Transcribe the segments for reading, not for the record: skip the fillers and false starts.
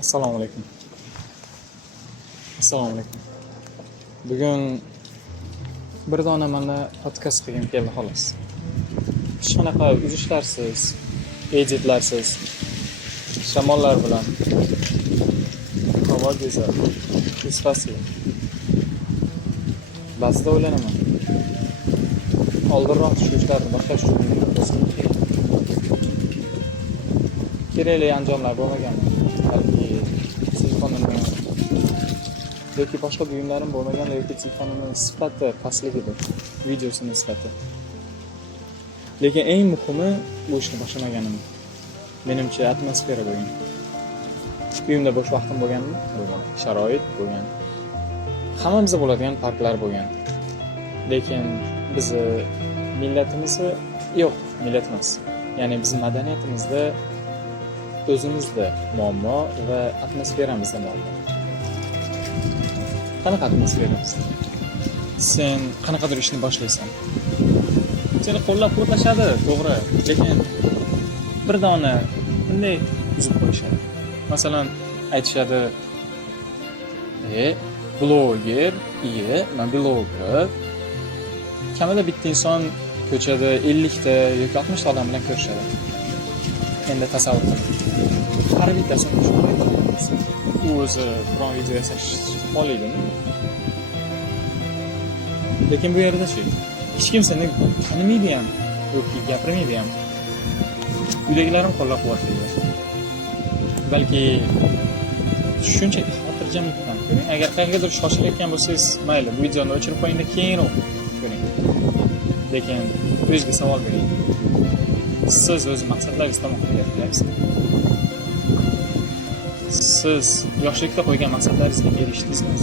Assalomu alaykum. Assalomu alaykum. Bugun bir dona mana podkast qilgim keldi xolos. Hech qanaqa uzishlarsiz, editlarsiz, shamollar bilan. Havo go'zal, isfasi. Ba'zida o'ylanaman. Oldinroq shu ishlarni boshlash uchun kerakli anjomlar bo'lmaganmi? Balki telefonimni yoki boshqa buyumlarim bo'lmagan yoki telefonimning sifati pastligidir, videosini sifati. Lekin eng muhimi bu ishni boshlamaganimni. Menimcha atmosfera bo'lgan. Uyimda bo'sh vaqtim bo'lganmi? Bo'lgan. Sharoit bo'lgan. Hammamizda bo'ladigan farqlar bo'lgan. Lekin bizni millatimizni yo'q, millat emas. Ya'ni bizning madaniyatimizda o'zimizda muammo va atmosferamizda muammo. Qanaqa atmosferamiz? Sen qanaqadir ishni boshlaysan. Seni qo'llab-quvvatlashadi, to'g'ri, lekin bir dona bunday uzib qo'yishadi. Masalan, aytishadi: bloger, men bloger. Kamida bitta inson ko'chada 50 ta yoki 60 ta odam bilan ko'rishadi. Endi tasavvur qiling. Har bittasini shunday qilamiz. U o'zi biron video yasash olaydimi? Lekin bu yerda-chi, hech kim seni tanimaydi ham yoki gapirmaydi ham. Uydagilarim qo'llab-quvvatlaydi. Balki shunchaki xotirjamlikdan ko'ring. Agar qayergadir shoshilayotgan bo'lsangiz, mayli, bu videoni o'chirib qo'ying-da, keyinroq ko'ring. Lekin o'zingizga savol bering. Siz o'z maqsadlaringiz tomon qilyapsizmi? Siz yoshlikda qo'ygan maqsadlaringizga erishdingizmi?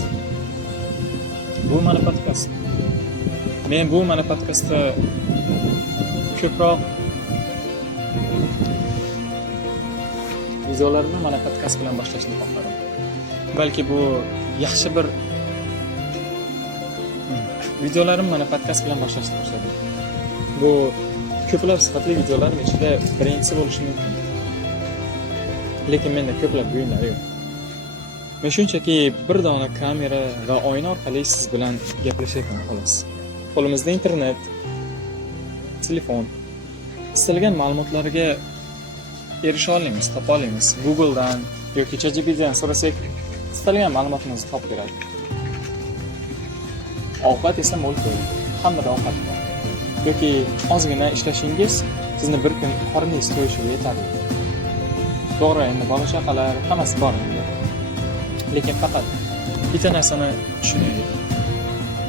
Bu mana podkast. Men bu mana podkastda ko'proq videolarni mana podkast bilan boshlashni xohladim. Balki bu yaxshi bir videolarim mana podkast bilan boshlashni boshladim. Bu ko'plab sifatli videolarning ichida birinchisi bo'lishi mumkin. Lekin menda ko'plab buyumlar yo'q. Men shunchaki bir dona kamera va oyna orqali siz bilan gaplashyapman xolos. Qo'limizda internet, telefon. Istalgan ma'lumotlarga erisha olamiz, topa olamiz. Google dan yoki ChatGPTdan so'rasak, istalgan ma'lumotimizni topib beradi. Ovqat esa mo'l ko'p. Hammada ovqat bor. Yoki ozgina ishlashingiz sizni bir kun qorningiz to'yishiga yetadi. To'g'ri, endi bola-chaqalar hammasi bor endi. Lekin faqat bitta narsani tushunaylik.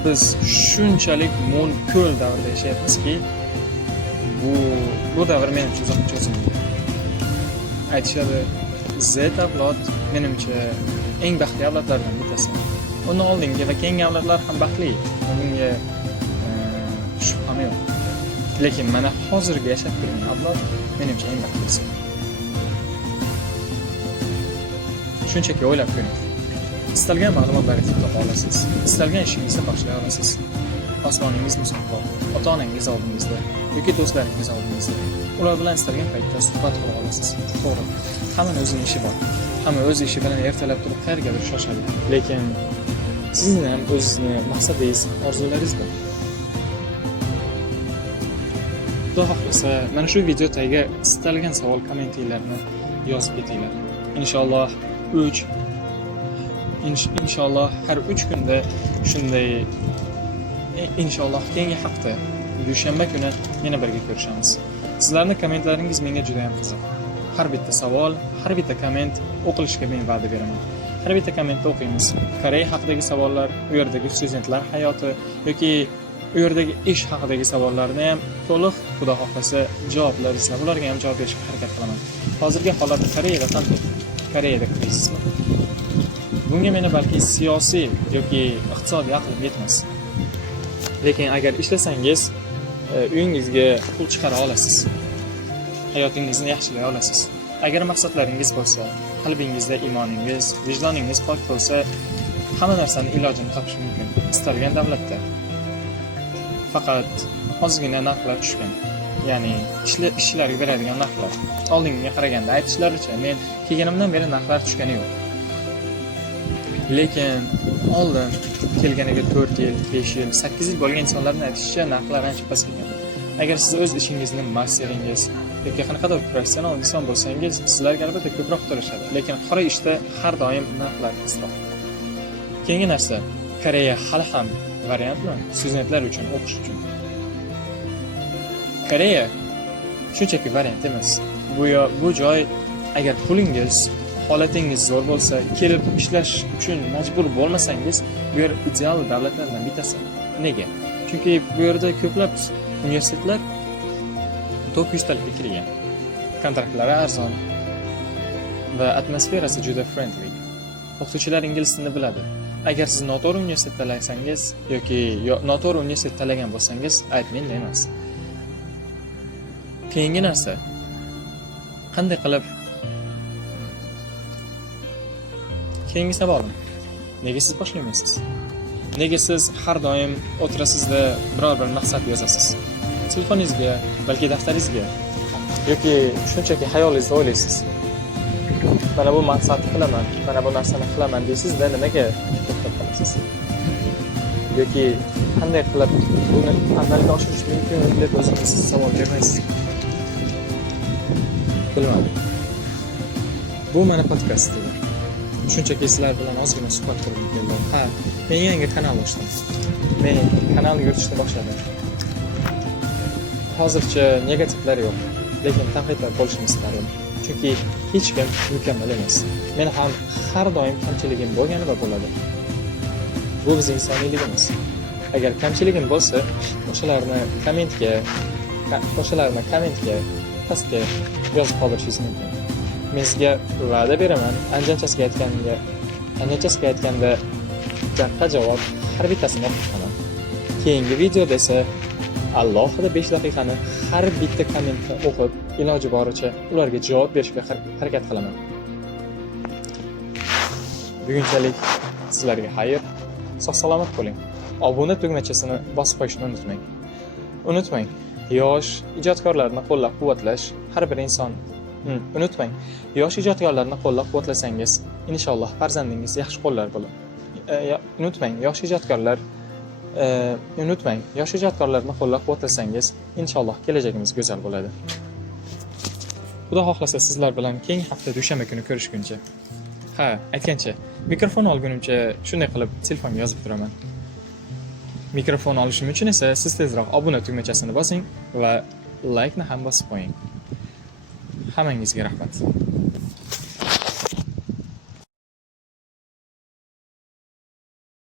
Biz shunchalik mo'l ko'l davrida yashayapmizki, bu davr menimcha uzoqqa cho'zilmaydi. Aytishadi, Z avlod menimcha eng baxtli avlodlardan bittasi. Uni oldingi va keyingi avlodlar ham baxtli. Bunga shubham yo'q. Lekin mana hozirgi yashab turgan avlod menimcha eng baxtlisi. Shunchaki o'ylab ko'ring. Istalgan ma'lumotlarni topa olasiz. Istalgan ishingizni boshlay olasiz. Osmoningiz musaffo, ota-onangiz oldingizda yoki do'stlaringiz oldingizda. Ular bilan istalgan paytda suhbat qila olasiz. To'g'ri. Hammaning o'zining ishi bor. Hamma o'z ishi bilan ertalab turib qayergadir shoshadi. Lekin sizning ham o'zingizni maqsadingiz, orzularingiz bor. Xudo xohlasa, mana shu video tagiga istalgan savol kommentarlarni yozib ketinglar. Inshaalloh har 3 kunda shunday inshaalloh keyingi hafta dushanba kuni yana birga ko'rishamiz. Sizlarning kommentlaringiz menga juda ham qiziq. Har bitta savol, har bitta komment o'qilishga men va'da beraman. Har bitta kommentni o'qiymiz. Koreya haqidagi savollar, u yerdagi studentlar hayoti yoki u yerdagi ish haqidagi savollarni ham to'liq Xudo xohlasa javoblar izlab, ularga ham javob berishga harakat qilaman. Hozirgi holat Koreyada qanday? Koreyada krizismi? Bunga meni balki siyosiy yoki iqtisodiy aqlim yetmas. Lekin agar ishlasangiz, uyingizga pul chiqara olasiz. Hayotingizni yaxshilay olasiz. Agar maqsadlaringiz bo'lsa, qalbingizda iymoningiz, vijdoningiz pok bo'lsa, hamma narsani ilojini topish mumkin. Istalgan davlatda. Faqat ozgina narxlar tushgan. ya'ni ishchilarga beradigan narxlar. Oldingiga qaraganda aytishlaricha, men kelganimdan beri narxlar tushgani yo'q. Lekin oldin kelganiga 4 yil, 5 yil, 8 yil bo'lgan insonlarning aytishicha narxlar ancha pastlagan. Agar siz o'z ishingizni masteringiz yoki qanaqadir professional inson bo'lsangiz, sizlarga albatta ko'proq to'lashadi. Lekin qora ishda har doim narxlar pastroq. Keyingi narsa, Koreya hali ham variantmi studentlar uchun o'qish uchun. Koreya shunchaki variant emas. Bu joy agar pulingiz, holatingiz zo'r bo'lsa, kelib ishlash uchun majbur bo'lmasangiz, bu yer ideal davlatlardan bittasi. Nega? Chunki bu yerda ko'plab universitetlar top 100 talikka kirgan. Kontraktlari arzon va atmosferasi juda friendly. O'qituvchilar ingliz tilini biladi. Agar siz noto'g'ri universitet tanlasangiz yoki noto'g'ri universitet tanlagan bo'lsangiz, aytmanglar emas. Keyingi narsa, qanday qilib keyingi savolim, nega siz boshlamaysiz? Nega siz har doim o'tirasizda biror bir maqsad yozasiz? Telefoningizga, balki daftaringizga yoki shunchaki xayolingizda o'ylaysiz. Mana bu maqsadni qilaman, mana bu narsani qilaman deysiz-da, nimaga to'xtab qolasiz? Yoki qanday qilib buni amalga oshirish mumkin deb o'zingizga savol bermaysiz? Bilmadim. Bu mana podkast edi. Shunchaki sizlar bilan ozgina suhbat qurib keldim. Ha, men yangi kanal ochdim. Men kanalni yuritishni boshladim. Hozircha negativlar yo'q, lekin tanqidlar bo'lishini istardim. Chunki hech kim mukammal emas. Men ham har doim kamchiligim bo'lgan va bo'ladi. Bu bizning insoniyligimiz. Agar kamchiligim bo'lsa, o'shalarni kommentga pastga yozib qoldirishingiz mumkin. Men sizga va'da beraman, anjanchasiga aytganda gapga javob har bittasini o'qitaman. Keyingi videoda esa alohida 5 daqiqani har bitta kommentni o'qib, iloji boricha ularga javob berishga harakat qilaman. Bugunchalik sizlarga xayr, sog'-salomat bo'ling. Obuna tugmachasini bosib qo'yishni unutmang. Yosh ijodkorlarni qo'llab-quvvatlash har bir inson. Unutmang, yosh ijodkorlarni qo'llab-quvvatlasangiz, inshaalloh farzandingiz yaxshi qo'llar bo'ladi. Unutmang, yosh ijodkorlarni qo'llab-quvvatlasangiz, inshaalloh kelajagimiz go'zal bo'ladi. Xudo xohlasa sizlar bilan keyingi hafta dushanba kuni ko'rishguncha. Ha, aytgancha, mikrofon olgunimcha shunday qilib telefonga yozib turaman. Mikrofon olishim uchun esa siz tezroq obuna tugmachasini bosing va like ni ham bosib qo'ying. Hammangizga rahmat.